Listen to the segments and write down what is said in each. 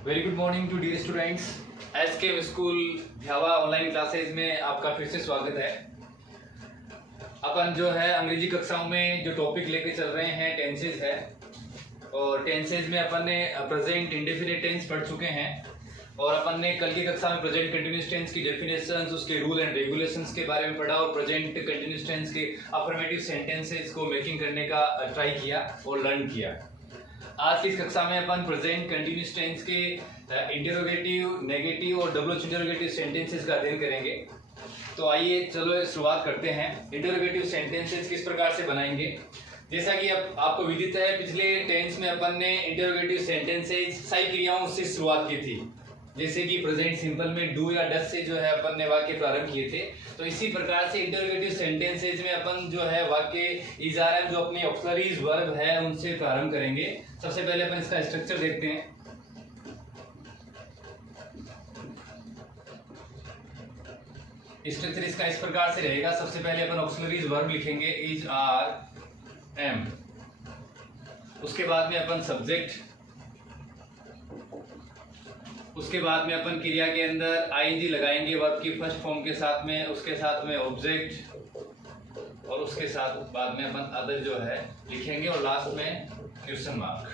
Very good morning to dear students. SK school भ्यावा online classes में आपका फिर से स्वागत है। अपन जो है अंग्रेजी कक्षाओं में जो टॉपिक लेके चल रहे हैं टेंसेज है, और टेंसेज में अपन ने प्रेजेंट इंडेफिनिट टेंस पढ़ चुके हैं, और अपन ने कल की कक्षा में प्रेजेंट कंटिन्यूअस टेंस की डेफिनेशंस, उसके रूल एंड रेगुलेशंस के बारे में पढ़ा, और प्रेजेंट कंटिन्यूअस टेंस के अफर्मेटिव सेंटेंसेस को मेकिंग करने का ट्राई किया और लर्न किया। आज की इस कक्षा में अपन प्रेजेंट कंटिन्यूअस टेंस के इंटरोगेटिव, नेगेटिव और डबल इंटरोगेटिव सेंटेंसेस का अध्ययन करेंगे। तो आइए चलो शुरुआत करते हैं। इंटरोगेटिव सेंटेंसेस किस प्रकार से बनाएंगे, जैसा कि अब आपको विदित है, पिछले टेंस में अपन ने इंटरोगेटिव सेंटेंसेस सही क्रियाओं से शुरुआत की थी, जैसे कि प्रेजेंट सिंपल में डू या डस से जो है अपन ने वाक्य प्रारंभ किए थे। तो इसी प्रकार से इंटरोगेटिव सेंटेंसेस में अपन जो है वाक्य इजारा जो अपनी ऑक्सिलरीज वर्ब है उनसे प्रारंभ करेंगे। सबसे पहले अपन इसका स्ट्रक्चर देखते हैं। स्ट्रक्चर इसका इस प्रकार से रहेगा। सबसे पहले अपन ऑक्सिलरीज वर्ब लिखेंगे इज, आर, एम। उसके बाद में अपन सब्जेक्ट, उसके बाद में अपन क्रिया के अंदर आईएनजी लगाएंगे वर्ब की फर्स्ट फॉर्म के साथ में, उसके साथ में ऑब्जेक्ट, और उसके साथ बाद में अपन अदर जो है लिखेंगे, और लास्ट में क्वेश्चन मार्क।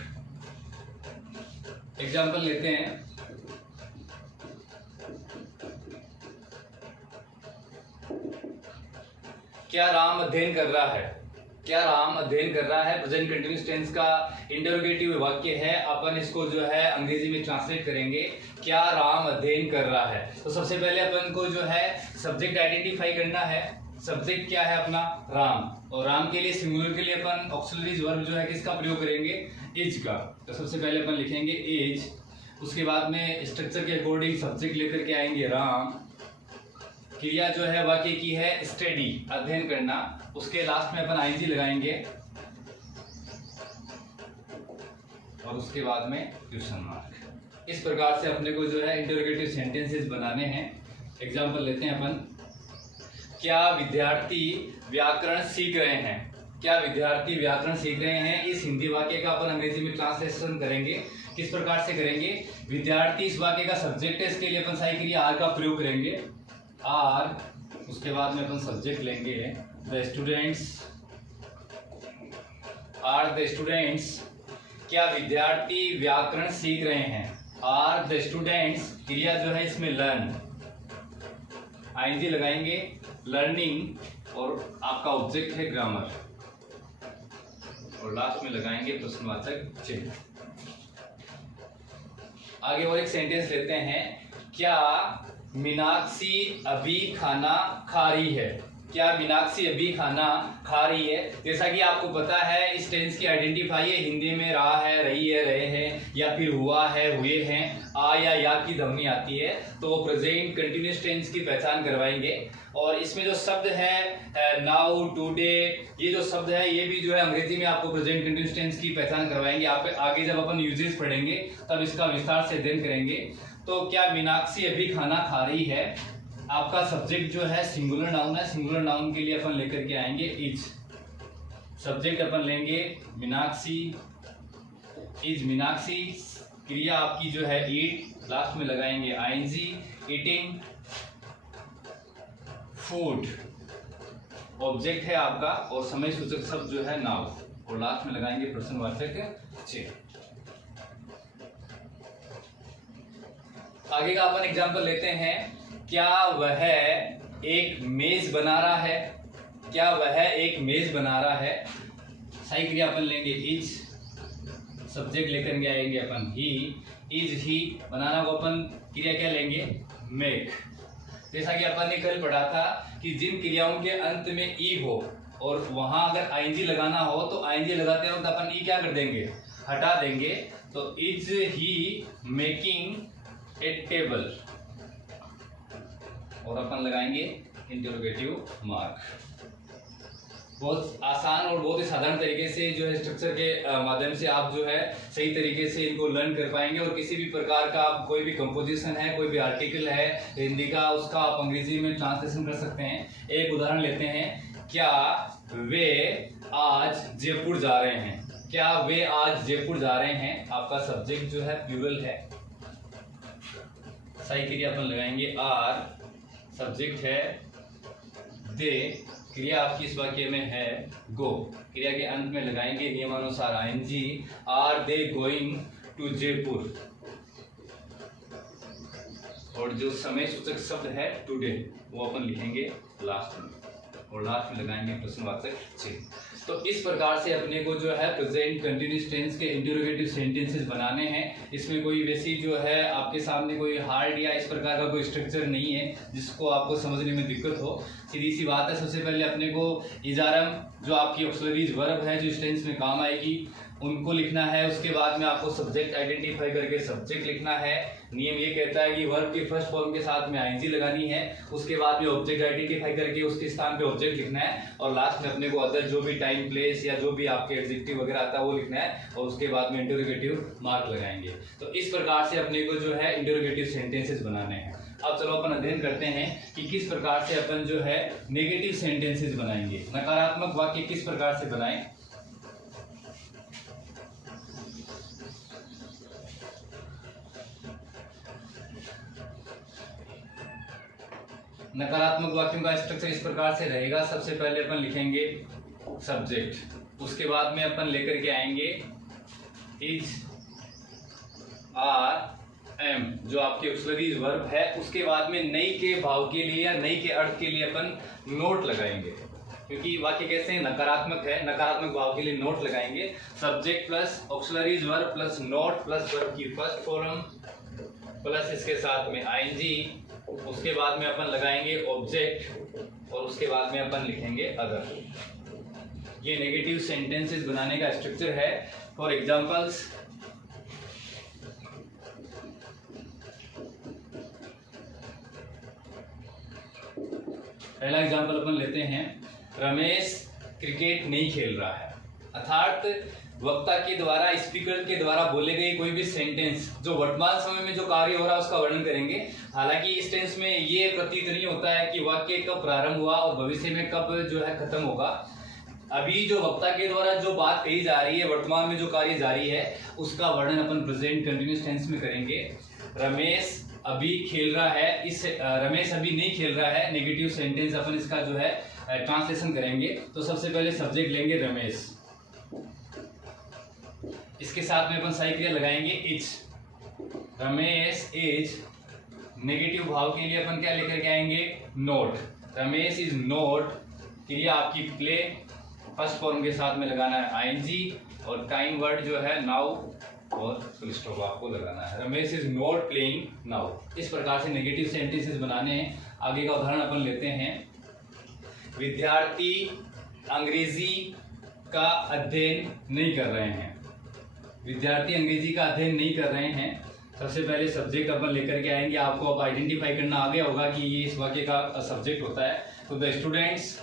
एग्जांपल लेते हैं। क्या राम अध्ययन कर रहा है? क्या राम अध्ययन कर रहा है प्रेजेंट कंटिन्यूअस टेंस का इंटरोगेटिव वाक्य है। अपन इसको जो है अंग्रेजी में ट्रांसलेट करेंगे, क्या राम अध्ययन कर रहा है। तो सबसे पहले अपन को जो है सब्जेक्ट आइडेंटिफाई करना है। सब्जेक्ट क्या है अपना? राम। और राम के लिए सिंगुलर के लिए अपन ऑक्सिलरीज वर्ब जो है किसका प्रयोग करेंगे? इज का। तो सबसे पहले अपन लिखेंगे इज, उसके बाद में स्ट्रक्चर के अकॉर्डिंग सब्जेक्ट लेकर के आएंगे राम। क्रिया जो है वाक्य की है स्टडी, अध्ययन करना। उसके लास्ट में अपन आईएनजी लगाएंगे, और उसके बाद में क्वेश्चन मार्क। इस प्रकार से अपने को जो है इंटरोगेटिव सेंटेंसेस बनाने हैं। एग्जांपल लेते हैं अपन। क्या विद्यार्थी व्याकरण सीख रहे हैं? क्या विद्यार्थी व्याकरण सीख रहे हैं? इस हिंदी वाक्य का अपन अंग्रेजी में ट्रांसलेशन करेंगे। किस प्रकार से करेंगे? विद्यार्थी इस वाक्य का सब्जेक्ट है, इसके लिए अपन सही क्रिया आर का प्रयोग करेंगे, आर। उसके बाद में अपन सब्जेक्ट लेंगे the students, are the students. क्या विद्यार्थी व्याकरण सीख रहे हैं? Are the students. क्रिया जो है इसमें लर्न, आईएनजी लगाएंगे, लर्निंग, और आपका ऑब्जेक्ट है ग्रामर, और लास्ट में लगाएंगे प्रश्नवाचक चिन्ह। आगे और एक सेंटेंस लेते हैं। क्या मीनाक्षी अभी खाना खा रही है? क्या मीनाक्षी अभी खाना खा रही है? जैसा कि आपको पता है इस टेंस की आइडेंटिफाई है, हिंदी में रहा है, रही है, रहे हैं, या फिर हुआ है, हुए हैं, आ या की ध्वनि आती है, तो वो प्रेजेंट कंटिन्यूअस टेंस की पहचान करवाएंगे। और इसमें जो शब्द है नाउ, टुडे, ये जो शब्द है ये भी जो है अंग्रेजी में आपको प्रेजेंट कंटिन्यूअस टेंस की पहचान करवाएंगे। आप आगे जब अपन यूजेस पढ़ेंगे तब इसका विस्तार से अध्ययन करेंगे। तो क्या मीनाक्षी अभी खाना खा रही है, आपका सब्जेक्ट जो है सिंगुलर नाउन है। सिंगुलर नाउन के लिए अपन लेकर के आएंगे इज। सब्जेक्ट अपन लेंगे मीनाक्षी, इज मीनाक्षी। क्रिया आपकी जो है ईट, लास्ट में लगाएंगे आईएनजी, ईटिंग फूड। ऑब्जेक्ट है आपका, और समय सूचक शब्द जो है नाउ, और लास्ट में लगाएंगे प्रश्नवाचक चिन्ह। आगे का अपन एग्जांपल लेते हैं। क्या वह एक मेज बना रहा है? क्या वह एक मेज बना रहा है? सही क्रिया अपन लेंगे इज, सब्जेक्ट लेकर के आएंगे अपन ही, इज ही। बनाना को अपन क्रिया क्या लेंगे? मेक। जैसा कि अपन ने कल पढ़ा था कि जिन क्रियाओं के अंत में ई हो और वहां अगर आईएनजी लगाना हो तो आईएनजी लगाते वक्त अपन ई क्या कर देंगे? हटा देंगे। तो is he making a table, और अपन लगाएंगे इंटरोगेटिव मार्क। बहुत आसान और बहुत ही साधारण तरीके से जो है स्ट्रक्चर के माध्यम से आप जो है सही तरीके से इनको लर्न कर पाएंगे। और किसी भी प्रकार का आप कोई भी कंपोजिशन है, कोई भी आर्टिकल है हिंदी का, उसका आप अंग्रेजी में ट्रांसलेशन कर सकते हैं। एक उदाहरण लेते हैं। क्या वे आज जयपुर जा रहे हैं? क्या वे आज जयपुर जा रहे हैं? आपका सब्जेक्ट जो है प्लूरल है, सही क्रिया अपन लगाएंगे आर, सब्जेक्ट है दे, क्रिया आपकी इस वाक्य में है गो, क्रिया के अंत में लगाएंगे नियमानुसार ING, are they going to Jaipur, और जो समय सूचक शब्द है टुडे वो अपन लिखेंगे लास्ट में, और लास्ट में लगाएंगे प्रश्नवाचक चिन्ह। तो इस प्रकार से अपने को जो है प्रेजेंट कंटिन्यूअस टेंस के इंटरोगेटिव सेंटेंसेस बनाने हैं। इसमें कोई वैसी जो है आपके सामने कोई हार्ड या इस प्रकार का कोई स्ट्रक्चर नहीं है जिसको आपको समझने में दिक्कत हो। सीधी सी बात है, सबसे पहले अपने को इजारम जो आपकी ऑक्सिलरीज वर्ब है जो इस टेंस में काम आएगी उनको लिखना है। उसके बाद में आपको सब्जेक्ट आइडेंटिफाई करके सब्जेक्ट लिखना है। नियम ये कहता है कि वर्ब के फर्स्ट फॉर्म के साथ में आईएनजी लगानी है, उसके बाद में ऑब्जेक्ट आइडेंटिफाई करके उसके स्थान पे ऑब्जेक्ट लिखना है, और लास्ट में अपने को अदर जो भी टाइम प्लेस या जो भी आपके एडजेक्टिव वगैरह आता है वो लिखना है, और उसके बाद में इंटरोगेटिव मार्क लगाएंगे। तो इस प्रकार से अपने को जो है इंटरोगेटिव सेंटेंसेस बनाने हैं। अब चलो अपन अध्ययन करते हैं कि किस प्रकार से अपन जो है नेगेटिव सेंटेंसेस बनाएंगे, नकारात्मक वाक्य किस प्रकार से बनाएं। नकारात्मक वाक्यों का स्ट्रक्चर इस प्रकार से रहेगा। सबसे पहले अपन लिखेंगे सब्जेक्ट, उसके बाद में अपन लेकर के आएंगे इज, आर, एम जो आपकी ऑक्सिलरी वर्ब है, उसके बाद में नई के भाव के लिए या नई के अर्थ के लिए अपन नोट लगाएंगे, क्योंकि वाक्य कैसे हैं नकारात्मक है, नकारात्मक भाव के लिए नोट लगाएंगे। Subject plus auxiliaries verb plus note plus verb की फर्स्ट फॉर्म प्लस इसके साथ में आईएनजी, उसके बाद में अपन लगाएंगे ऑब्जेक्ट, और उसके बाद में अपन लिखेंगे अदर। ये नेगेटिव सेंटेंसेस बनाने का स्ट्रक्चर है। फॉर एग्जांपल्स, पहला एग्जांपल अपन लेते हैं, रमेश क्रिकेट नहीं खेल रहा है। अर्थात वक्ता के द्वारा, स्पीकर के द्वारा बोले गए कोई भी सेंटेंस जो वर्तमान समय में जो कार्य हो रहा है उसका वर्णन करेंगे। हालांकि इस टेंस में ये प्रतीत नहीं होता है कि वाक्य कब प्रारंभ हुआ और भविष्य में कब जो है खत्म होगा। अभी जो वक्ता के द्वारा जो बात कही जा रही है, वर्तमान में जो कार्य जारी है, उसका वर्णन अपन प्रेजेंट कंटिन्यूअस टेंस में करेंगे। रमेश अभी खेल रहा है, इस रमेश अभी नहीं खेल रहा है, नेगेटिव सेंटेंस अपन इसका जो है ट्रांसलेशन करेंगे। तो सबसे पहले सब्जेक्ट लेंगे रमेश, इसके साथ में अपन सही क्रिया लगाएंगे इज, रमेश इज, नेगेटिव भाव के लिए अपन क्या लेकर के आएंगे नोट, रमेश इज नोट, क्रिया आपकी प्ले, फर्स्ट फॉर्म के साथ में लगाना है आईएनजी, और टाइम वर्ड जो है नाउ और फुल स्टॉप आपको लगाना है। Ramesh is not playing now. इस प्रकार से नेगेटिव सेंटेंसेस बनाने हैं। आगे का उदाहरण अपन लेते हैं, विद्यार्थी अंग्रेजी का अध्ययन नहीं कर रहे हैं। विद्यार्थी अंग्रेजी का अध्ययन नहीं कर रहे हैं। सबसे पहले सब्जेक्ट अपन लेकर के आएंगे। आपको अब आइडेंटिफाई करना आ गया होगा कि ये इस वाक्य का सब्जेक्ट होता है। तो द स्टूडेंट्स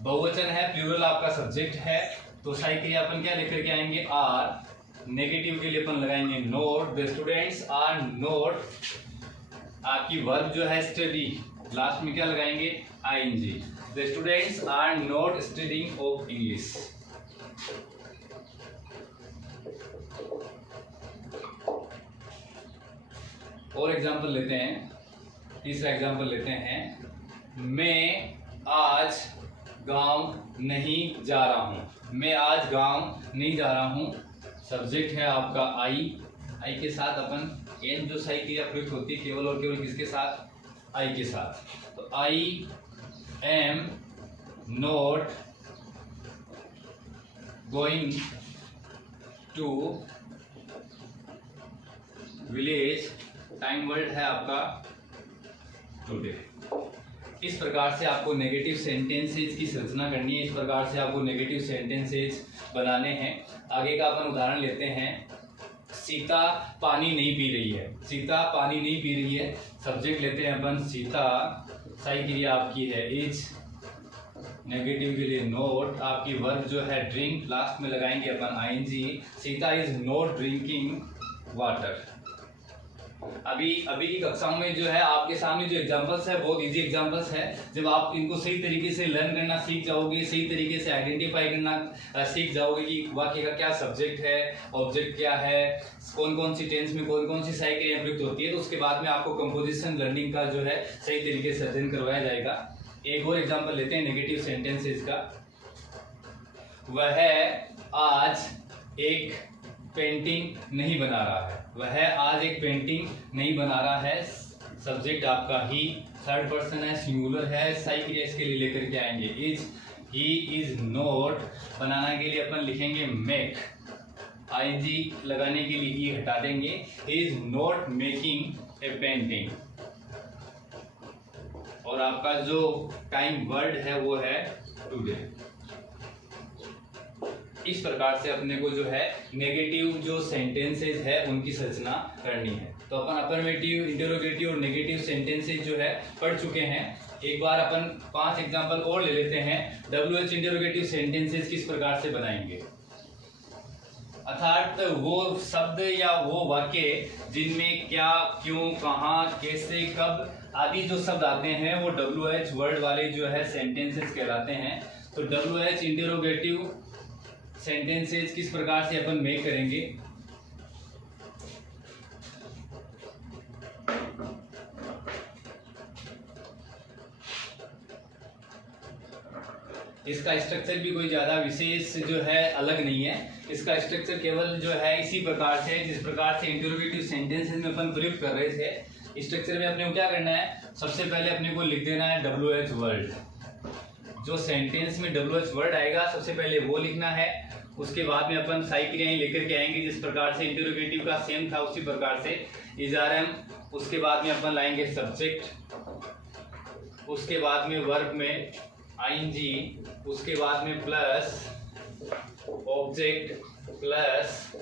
बहुवचन है, प्लूरल आपका सब्जेक्ट है, तो सही क्रिया अपन क्या लेकर के आएंगे आर, नेगेटिव के लिए अपन लगाएंगे not, the students are not, आपकी वर्ब जो है स्टडी, लास्ट में क्या लगाएंगे ING, the students are not studying of English. और एग्जाम्पल लेते हैं, तीसरा एग्जाम्पल लेते हैं, मैं आज गांव नहीं जा रहा हूं। मैं आज गांव नहीं जा रहा हूं, सब्जेक्ट है आपका आई, आई के साथ अपन एन जो सही क्रिया प्रयुक्त होती है केवल और केवल किसके साथ, आई के साथ। तो I am not going to village, time word है आपका टुडे। इस प्रकार से आपको नेगेटिव सेंटेंसेस की संरचना करनी है, इस प्रकार से आपको नेगेटिव सेंटेंसेस बनाने हैं। आगे का अपन उदाहरण लेते हैं, सीता पानी नहीं पी रही है। सीता पानी नहीं पी रही है, सब्जेक्ट लेते हैं अपन सीता, सही क्रिया आपकी है इज, नेगेटिव के लिए नोट, आपकी वर्ब जो है ड्रिंक, लास्ट में लगाएंगे अपन ING, Sita is not drinking water. अभी अभी की कक्षाओं में जो है आपके सामने जो एग्जांपल्स है बहुत इजी एग्जांपल्स है। जब आप इनको सही तरीके से लर्न करना सीख जाओगे, सही तरीके से आइडेंटिफाई करना सीख जाओगे कि वाक्य का क्या सब्जेक्ट है, ऑब्जेक्ट क्या है, कौन कौन सी टेंस में कौन कौन सी सहायक क्रियाएं प्रयुक्त होती है, तो उसके बाद में आपको कंपोजिशन लर्निंग का जो है सही तरीके से अध्ययन करवाया जाएगा। एक और एग्जाम्पल लेते हैं नेगेटिव सेंटेंसेस का। वह आज एक पेंटिंग नहीं बना रहा है। वह आज एक पेंटिंग नहीं बना रहा है, सब्जेक्ट आपका ही, थर्ड पर्सन है, सिंगुलर है, सहायक क्रिया इसके लिए लेकर के आएंगे इज, ही इज नॉट, बनाने के लिए अपन लिखेंगे मेक, आईएनजी लगाने के लिए ई हटा देंगे, he is not making a painting. और आपका जो टाइम वर्ड है वो है टुडे। इस प्रकार से अपने को जो है नेगेटिव जो सेंटेंसेस है उनकी संरचना करनी है। तो अपन अफर्मेटिव, इंटरोगेटिव और नेगेटिव सेंटेंसेस जो है पढ़ चुके हैं। एक बार अपन 5 एग्जांपल और ले लेते हैं। WH इंटरोगेटिव सेंटेंसेस किस प्रकार से बनाएंगे, अर्थात वो शब्द या वो वाक्य जिनमें क्या, क्यों, कहाँ, कैसे, कब आदि जो शब्द आते हैं वो WH वर्ड वाले जो है सेंटेंसेस कहलाते हैं। तो WH इंटरोगेटिव सेंटेंसेस किस प्रकार से अपन मेक करेंगे। इसका स्ट्रक्चर भी कोई ज्यादा विशेष जो है अलग नहीं है। इसका स्ट्रक्चर केवल जो है इसी प्रकार से, जिस प्रकार से इंटरोगेटिव सेंटेंसेस में अपन प्रयुक्त कर रहे थे। स्ट्रक्चर में अपने को क्या करना है, सबसे पहले अपने को लिख देना है WH वर्ड। जो सेंटेंस में WH वर्ड आएगा सबसे पहले वो लिखना है। उसके बाद में अपन सहायक क्रियाएं लेकर के आएंगे, जिस प्रकार से इंटरोगेटिव का सेम था उसी प्रकार से इज़ारम। उसके बाद में अपन लाएंगे सब्जेक्ट, उसके बाद में वर्ब में आईएनजी, उसके बाद में प्लस ऑब्जेक्ट प्लस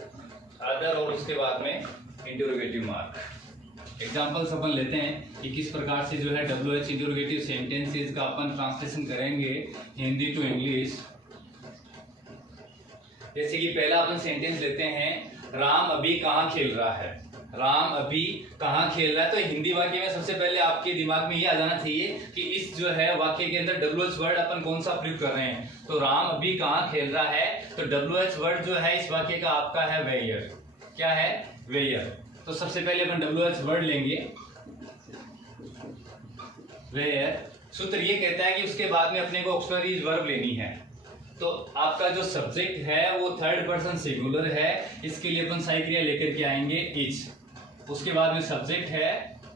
अदर और उसके बाद में इंटरोगेटिव मार्क। एग्जांपल्स अपन लेते हैं कि किस प्रकार से जो है WH इंटरोगेटिव सेंटेंसेस का अपन ट्रांसलेशन करेंगे हिंदी टू इंग्लिश। जैसे कि पहला अपन सेंटेंस लेते हैं, राम अभी कहाँ खेल रहा है। राम अभी कहाँ खेल रहा है, तो हिंदी वाक्य में सबसे पहले आपके दिमाग में ये आ जाना चाहिए कि इस जो है वाक्य के अंदर WH वर्ड अपन कौन सा प्रयोग कर रहे हैं। तो राम अभी कहाँ खेल रहा है, तो WH वर्ड जो है इस वाक्य का आपका है वेयर। क्या है, वेयर। तो सबसे पहले अपन WH वर्ड लेंगे वेयर। सूत्र ये कहता है कि उसके बाद में अपने को ऑक्सिलरी वर्ब लेनी है। तो आपका जो सब्जेक्ट है वो थर्ड पर्सन सिंगुलर है, इसके लिए अपन सहायक क्रिया लेकर के आएंगे इज। उसके बाद में सब्जेक्ट है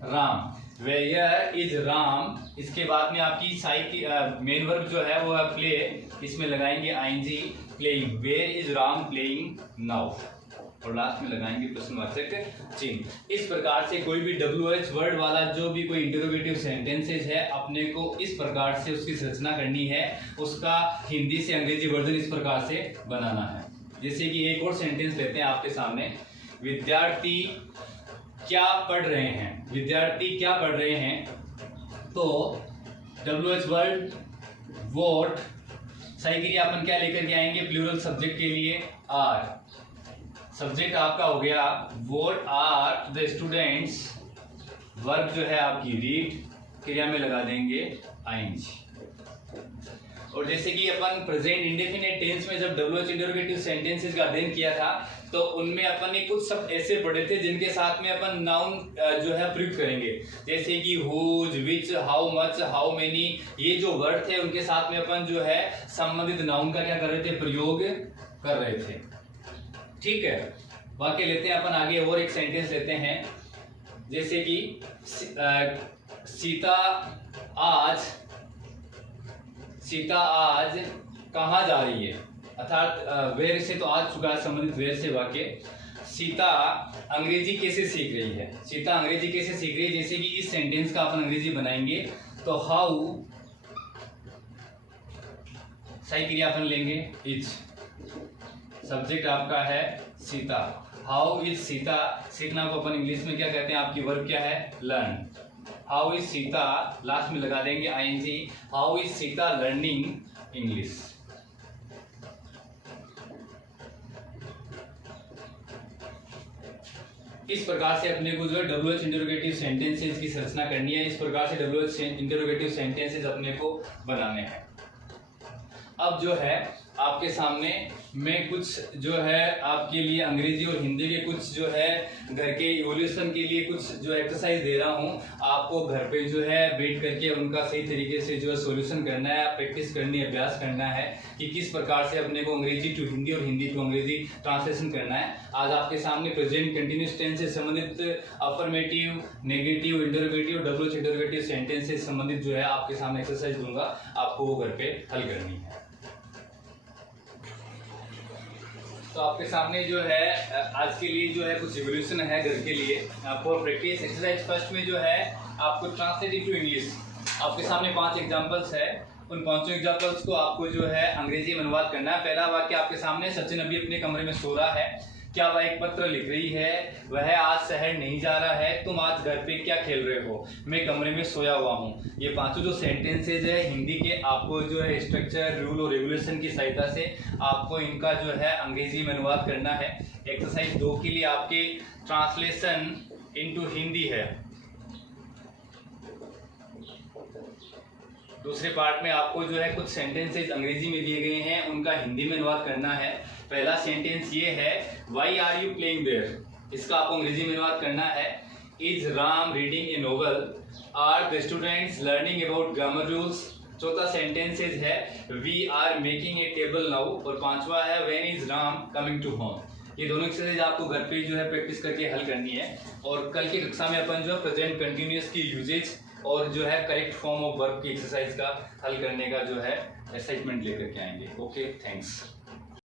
राम, वेयर इज राम। इसके बाद में आपकी सहायक मेन वर्ब जो है वो है प्ले, इसमें लगाएंगे ING, playing. Where is Ram playing now, और लास्ट में लगाएंगे प्रश्नवाचक चिन्ह। इस प्रकार से कोई भी WH वर्ड वाला जो भी कोई इंटरोगेटिव सेंटेंसेस है अपने को इस प्रकार से उसकी संरचना करनी है, उसका हिंदी से अंग्रेजी वर्जन इस प्रकार से बनाना है। जैसे कि एक और सेंटेंस लेते हैं आपके सामने, विद्यार्थी क्या पढ़ रहे हैं। विद्यार्थी क्या पढ़ रहे हैं, तो WH वर्ड वोट, सही क्रिया अपन क्या लेकर के आएंगे, प्लूरल सब्जेक्ट के लिए आर। सब्जेक्ट आपका हो गया what are the students, verb जो है आपकी रीड, क्रिया में लगा देंगे आईएनजी। और जैसे कि अपन प्रेजेंट इंडेफिनिट टेंस में जब WH इंटरोगेटिव सेंटेंसेस का अध्ययन किया था तो उनमें अपन ने कुछ शब्द ऐसे पढ़े थे जिनके साथ में अपन नाउन जो है प्रयुक्त करेंगे। जैसे कि whose, which, how much, how many, ये जो वर्ड थे उनके साथ में अपन जो है संबंधित नाउन का क्या कर रहे थे, प्रयोग कर रहे थे। ठीक है, वाक्य लेते हैं अपन आगे। और एक सेंटेंस लेते हैं, जैसे कि सीता आज कहाँ जा रही है, अर्थात वेयर से तो आज चुका है, संबंधित वेयर से वाक्य। सीता अंग्रेजी कैसे सीख रही है, सीता अंग्रेजी कैसे सीख रही है। जैसे कि इस सेंटेंस का अपन अंग्रेजी बनाएंगे तो हाउ, सही क्रिया अपन लेंगे इज, सब्जेक्ट आपका है सीता, हाउ इज सीता, सीखना को अपन इंग्लिश में क्या कहते हैं, आपकी वर्ब क्या है, learn. How is Sita, last में लगा देंगे ING, how is Sita learning English. इस प्रकार से अपने को जो है WH इंटरोगेटिव सेंटेंसेस की संरचना करनी है। इस प्रकार से WH इंटरोगेटिव सेंटेंसेस अपने को बनाने हैं। अब जो है आपके सामने मैं कुछ जो है आपके लिए अंग्रेजी और हिंदी के कुछ जो है घर के इवोल्यूशन के लिए कुछ जो एक्सरसाइज दे रहा हूं। आपको घर पे जो है बैठ करके उनका सही तरीके से जो है सॉल्यूशन करना है, प्रैक्टिस करनी है, अभ्यास करना है कि किस प्रकार से अपने को अंग्रेजी टू हिंदी और हिंदी टू अंग्रेजी ट्रांसलेशन करना है। आज आपके सामने प्रेजेंट कंटिन्यूअस टेंस से संबंधित affirmative, negative, interrogative, WH interrogative sentence से संबंधित जो है आपके सामने एक्सरसाइज दूंगा, आपको वो घर पे हल करनी है। तो आपके सामने जो है आज के लिए जो है कुछ इवोल्यूशन है घर के लिए फॉर प्रैक्टिस एक्सरसाइज। फर्स्ट में जो है आपको ट्रांसलेट इनटू इंग्लिश। आपके सामने 5 एग्जांपल्स है, उन 5 एग्जांपल्स को आपको जो है अंग्रेजी में अनुवाद करना है। पहला वाक्य आपके सामने, सचिन अभी अपने कमरे में सो रहा है, क्या वह एक पत्र लिख रही है, वह आज शहर नहीं जा रहा है, तुम आज घर पे क्या खेल रहे हो, मैं कमरे में सोया हुआ हूँ। ये 5 जो सेंटेंसेज है हिंदी के, आपको जो है स्ट्रक्चर, रूल और रेगुलेशन की सहायता से आपको इनका जो है अंग्रेजी में अनुवाद करना है। एक्सरसाइज 2 के लिए आपके ट्रांसलेशन इनटू हिंदी है। दूसरे पार्ट में आपको जो है कुछ सेंटेंसेस अंग्रेजी में दिए गए हैं, उनका हिंदी में अनुवाद करना है। पहला सेंटेंस ये है, why are you playing there, इसका आपको अंग्रेजी में अनुवाद करना है। Is Ram reading a novel, are the students learning about grammar rules. चौथा सेंटेंसेस है, we are making a table now, और 5वां है, when is Ram coming to home. ये दोनों एक्सरसाइज आपको घर पे जो है प्रैक्टिस करके हल करनी है। और कल की कक्षा में अपन जो है प्रेजेंट कंटिन्यूअस की यूजेज और जो है करेक्ट फॉर्म ऑफ वर्ब की एक्सरसाइज का हल करने का जो है असाइनमेंट लेकर के आएंगे। Okay, thanks.